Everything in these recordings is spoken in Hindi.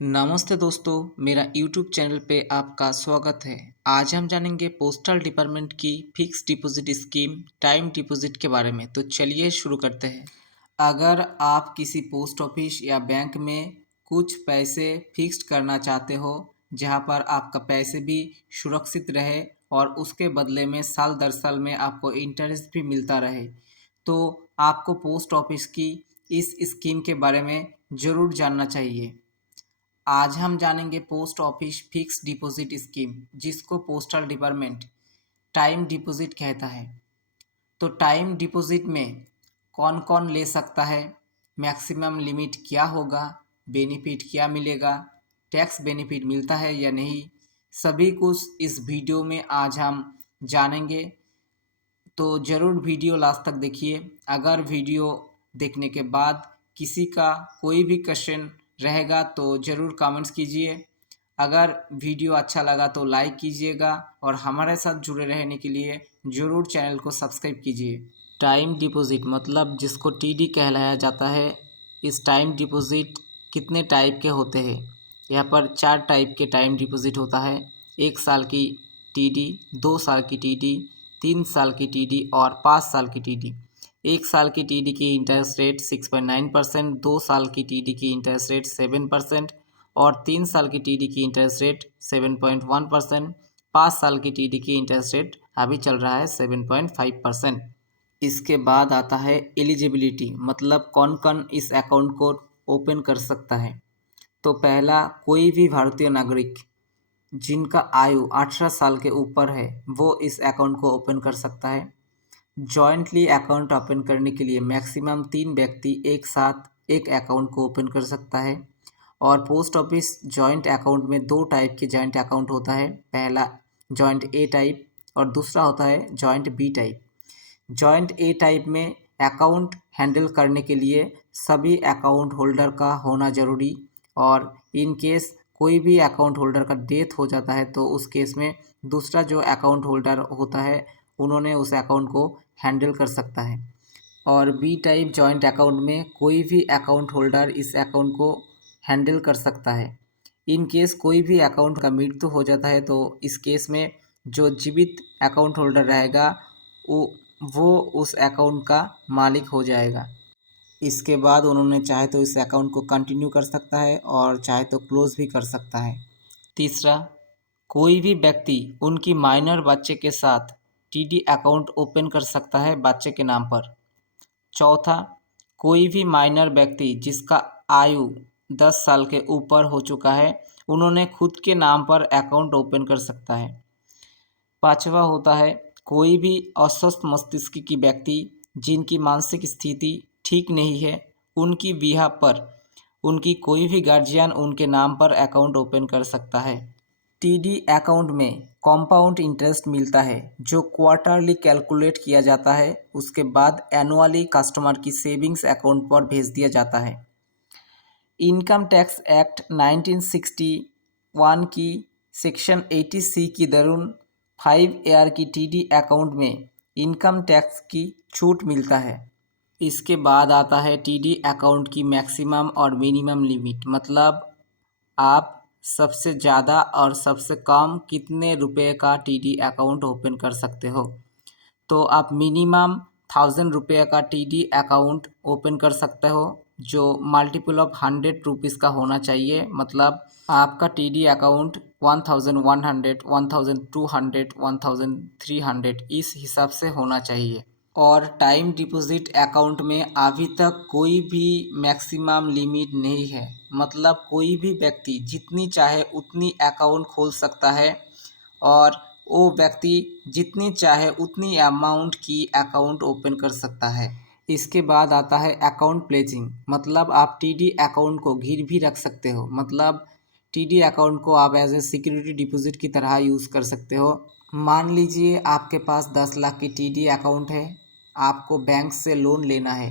नमस्ते दोस्तों, मेरा यूट्यूब चैनल पे आपका स्वागत है। आज हम जानेंगे पोस्टल डिपार्टमेंट की fix deposit scheme time deposit के बारे में। तो चलिए शुरू करते हैं। अगर आप किसी पोस्ट ऑफिस या बैंक में कुछ पैसे फिक्स्ड करना चाहते हो, जहां पर आपका पैसे भी सुरक्षित रहे और उसके बदले में साल दर साल में आपको इंटरेस्ट भी मिलता रहे, तो आपको पोस्ट ऑफिस की इस स्कीम के बारे में ज़रूर जानना चाहिए। आज हम जानेंगे post office fix deposit scheme, जिसको पोस्टल डिपार्टमेंट टाइम डिपॉजिट कहता है। तो टाइम डिपॉजिट में कौन कौन ले सकता है, मैक्सिमम लिमिट क्या होगा, बेनिफिट क्या मिलेगा, टैक्स बेनिफिट मिलता है या नहीं, सभी कुछ इस वीडियो में आज हम जानेंगे। तो ज़रूर वीडियो लास्ट तक देखिए। अगर वीडियो देखने के बाद किसी का कोई भी क्वेश्चन रहेगा तो ज़रूर कमेंट्स कीजिए। अगर वीडियो अच्छा लगा तो लाइक कीजिएगा और हमारे साथ जुड़े रहने के लिए ज़रूर चैनल को सब्सक्राइब कीजिए। टाइम डिपॉजिट मतलब जिसको टीडी कहलाया जाता है। इस टाइम डिपॉजिट कितने टाइप के होते हैं? यहाँ पर 4 टाइप के टाइम डिपॉजिट होता है। 1 साल की टीडी, 2 साल की टीडी, 3 साल की टीडी और 5 साल की टीडी। 1 साल की टीडी की इंटरेस्ट रेट 6.9%, 2 साल की टीडी की इंटरेस्ट रेट 7% और 3 साल की टीडी की इंटरेस्ट रेट 7.1%। 5 साल की टीडी की इंटरेस्ट रेट अभी चल रहा है 7.5%। इसके बाद आता है एलिजिबिलिटी, मतलब कौन कौन इस अकाउंट को ओपन कर सकता है। तो पहला, कोई भी भारतीय नागरिक जिनका आयु 18 साल के ऊपर है वो इस अकाउंट को ओपन कर सकता है। जॉइंटली अकाउंट ओपन करने के लिए मैक्सिमम 3 व्यक्ति एक साथ एक अकाउंट को ओपन कर सकता है। और पोस्ट ऑफिस जॉइंट अकाउंट में 2 टाइप के जॉइंट अकाउंट होता है। पहला जॉइंट ए टाइप और दूसरा होता है जॉइंट बी टाइप। जॉइंट ए टाइप में अकाउंट हैंडल करने के लिए सभी अकाउंट होल्डर का होना ज़रूरी, और इन केस कोई भी अकाउंट होल्डर का डेथ हो जाता है तो उस केस में दूसरा जो अकाउंट होल्डर होता है उन्होंने उस अकाउंट को हैंडल कर सकता है। और बी टाइप जॉइंट अकाउंट में कोई भी अकाउंट होल्डर इस अकाउंट को हैंडल कर सकता है। इन केस कोई भी अकाउंट का मृत्यु हो जाता है तो इस केस में जो जीवित अकाउंट होल्डर रहेगा वो वो उस अकाउंट का मालिक हो जाएगा। इसके बाद उन्होंने चाहे तो इस अकाउंट को कंटिन्यू कर सकता है और चाहे तो क्लोज भी कर सकता है। तीसरा, कोई भी व्यक्ति उनकी माइनर बच्चे के साथ टीडी अकाउंट ओपन कर सकता है बच्चे के नाम पर। चौथा, कोई भी माइनर व्यक्ति जिसका आयु 10 साल के ऊपर हो चुका है उन्होंने खुद के नाम पर अकाउंट ओपन कर सकता है। पाँचवा होता है, कोई भी अस्वस्थ मस्तिष्क की व्यक्ति जिनकी मानसिक स्थिति ठीक नहीं है, उनकी बिहा पर उनकी कोई भी गार्जियन उनके नाम पर अकाउंट ओपन कर सकता है। टीडी अकाउंट में कंपाउंड इंटरेस्ट मिलता है जो क्वार्टरली कैलकुलेट किया जाता है, उसके बाद एनुअली कस्टमर की सेविंग्स अकाउंट पर भेज दिया जाता है। इनकम टैक्स एक्ट 1961 की सेक्शन 80C की दरुन 5 ईयर की टीडी अकाउंट में इनकम टैक्स की छूट मिलता है। इसके बाद आता है टीडी अकाउंट की मैक्सिमम और मिनिमम लिमिट, मतलब आप सबसे ज़्यादा और सबसे कम कितने रुपए का टीडी अकाउंट ओपन कर सकते हो। तो आप मिनिमम 1000 रुपये का टीडी अकाउंट ओपन कर सकते हो, जो मल्टीपल ऑफ 100 रुपीज़ का होना चाहिए। मतलब आपका टीडी अकाउंट 1100, 1200, 1300 इस हिसाब से होना चाहिए। और टाइम डिपॉजिट अकाउंट में अभी तक कोई भी मैक्सिमम लिमिट नहीं है, मतलब कोई भी व्यक्ति जितनी चाहे उतनी अकाउंट खोल सकता है और वो व्यक्ति जितनी चाहे उतनी अमाउंट की अकाउंट ओपन कर सकता है। इसके बाद आता है अकाउंट प्लेजिंग, मतलब आप टीडी अकाउंट को गिरवी रख सकते हो। मतलब टीडी अकाउंट को आप एज ए सिक्योरिटी डिपॉजिट की तरह यूज़ कर सकते हो। मान लीजिए आपके पास 10 लाख की टीडी अकाउंट है, आपको बैंक से लोन लेना है,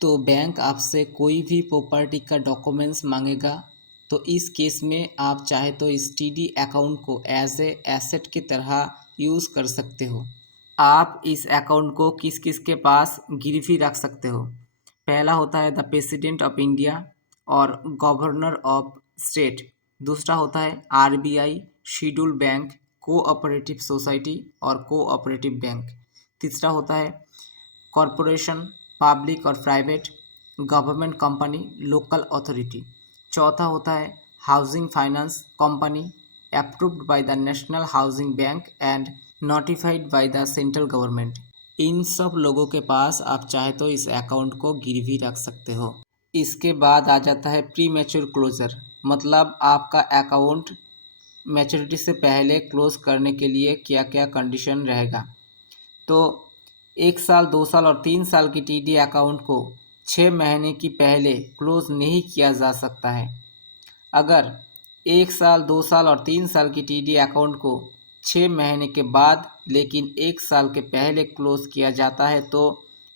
तो बैंक आपसे कोई भी प्रॉपर्टी का डॉक्यूमेंट्स मांगेगा। तो इस केस में आप चाहे तो इस टीडी अकाउंट को एज ए एसेट की तरह यूज़ कर सकते हो। आप इस अकाउंट को किस किस के पास गिरवी रख सकते हो। पहला होता है द प्रेसिडेंट ऑफ इंडिया और गवर्नर ऑफ स्टेट, दूसरा होता है RBI, schedule bank, cooperative society और कोऑपरेटिव बैंक। तीसरा होता है कॉरपोरेशन, पब्लिक और private, government company, local authority. चौथा होता है housing finance company, approved by the national housing bank and notified by the central government. इन सब लोगों के पास आप चाहे तो इस अकाउंट को गिरवी रख सकते हो। इसके बाद आ जाता है प्री मैच्योर क्लोजर, मतलब आपका अकाउंट मैच्योरिटी से पहले क्लोज करने के लिए क्या क्या कंडीशन रहेगा। तो 1 साल, 2 साल और 3 साल की टीडी अकाउंट को 6 महीने की पहले क्लोज नहीं किया जा सकता है। अगर 1 साल, 2 साल और 3 साल की टीडी अकाउंट को 6 महीने के बाद लेकिन 1 साल के पहले क्लोज किया जाता है तो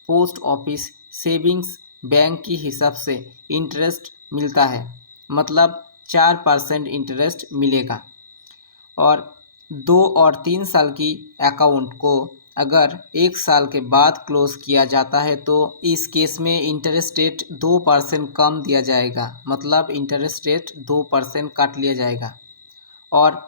पोस्ट ऑफिस सेविंग्स बैंक की हिसाब से इंटरेस्ट मिलता है, मतलब 4% इंटरेस्ट मिलेगा। और 2 और 3 साल की अकाउंट को अगर 1 साल के बाद क्लोज किया जाता है तो इस केस में इंटरेस्ट रेट 2% कम दिया जाएगा, मतलब इंटरेस्ट रेट 2% काट लिया जाएगा। और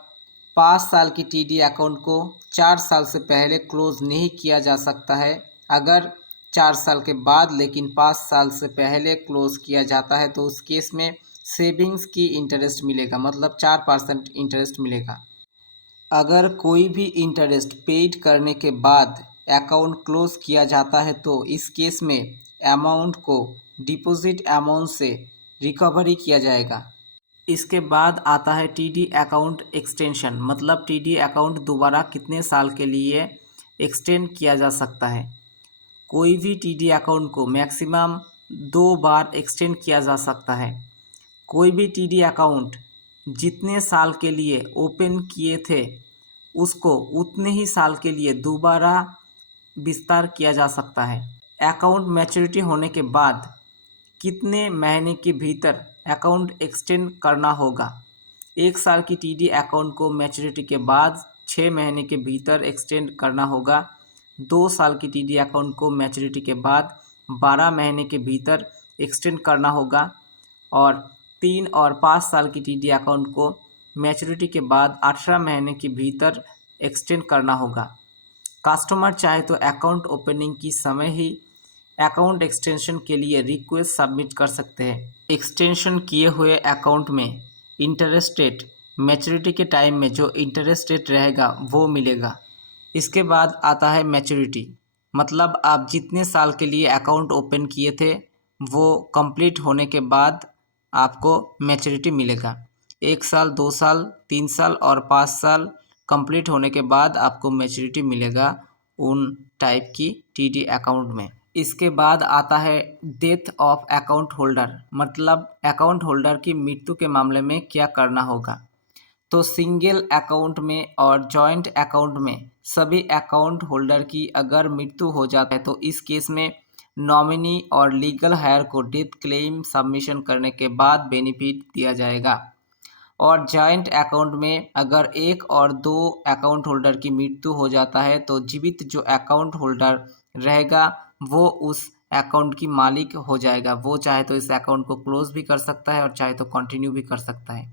5 साल की टीडी अकाउंट को 4 साल से पहले क्लोज नहीं किया जा सकता है। अगर 4 साल के बाद लेकिन 5 साल से पहले क्लोज किया जाता है तो उस केस में सेविंग्स की इंटरेस्ट मिलेगा, मतलब 4% इंटरेस्ट मिलेगा। अगर कोई भी इंटरेस्ट पेड करने के बाद अकाउंट क्लोज किया जाता है तो इस केस में अमाउंट को डिपॉजिट अमाउंट से रिकवरी किया जाएगा। इसके बाद आता है टीडी अकाउंट एक्सटेंशन, मतलब टीडी अकाउंट दोबारा कितने साल के लिए एक्सटेंड किया जा सकता है। कोई भी टीडी अकाउंट को मैक्सिमम 2 बार एक्सटेंड किया जा सकता है। कोई भी टीडी अकाउंट जितने साल के लिए ओपन किए थे उसको उतने ही साल के लिए दोबारा विस्तार किया जा सकता है। अकाउंट मैच्योरिटी होने के बाद कितने महीने के भीतर अकाउंट एक्सटेंड करना होगा। 1 साल की टीडी अकाउंट को मैच्योरिटी के बाद 6 महीने के भीतर एक्सटेंड करना होगा। 2 साल की टीडी अकाउंट को मैच्योरिटी के बाद 12 महीने के भीतर एक्सटेंड करना होगा। और 3 और 5 साल की टीडी अकाउंट को मैच्योरिटी के बाद 18 महीने के भीतर एक्सटेंड करना होगा। कस्टमर चाहे तो अकाउंट ओपनिंग की समय ही अकाउंट एक्सटेंशन के लिए रिक्वेस्ट सबमिट कर सकते हैं। एक्सटेंशन किए हुए अकाउंट में इंटरेस्ट रेट मैच्योरिटी के टाइम में जो इंटरेस्ट रेट रहेगा वो मिलेगा। इसके बाद आता है मैच्योरिटी, मतलब आप जितने साल के लिए अकाउंट ओपन किए थे वो कंप्लीट होने के बाद आपको मैच्योरिटी मिलेगा। 1 साल, 2 साल, 3 साल और 5 साल कंप्लीट होने के बाद आपको मैच्योरिटी मिलेगा उन टाइप की टीडी अकाउंट में। इसके बाद आता है डेथ ऑफ अकाउंट होल्डर, मतलब अकाउंट होल्डर की मृत्यु के मामले में क्या करना होगा। तो सिंगल अकाउंट में और जॉइंट अकाउंट में सभी अकाउंट होल्डर की अगर मृत्यु हो जाता है तो इस केस में नॉमिनी और लीगल हायर को डेथ क्लेम सबमिशन करने के बाद बेनिफिट दिया जाएगा। और जॉइंट अकाउंट में अगर 1 और 2 अकाउंट होल्डर की मृत्यु हो जाता है तो जीवित जो अकाउंट होल्डर रहेगा वो उस अकाउंट की मालिक हो जाएगा। वो चाहे तो इस अकाउंट को क्लोज भी कर सकता है और चाहे तो कंटिन्यू भी कर सकता है।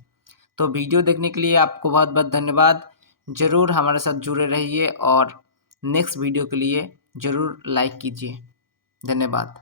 तो वीडियो देखने के लिए आपको बहुत बहुत धन्यवाद। ज़रूर हमारे साथ जुड़े रहिए और नेक्स्ट वीडियो के लिए ज़रूर लाइक कीजिए। धन्यवाद।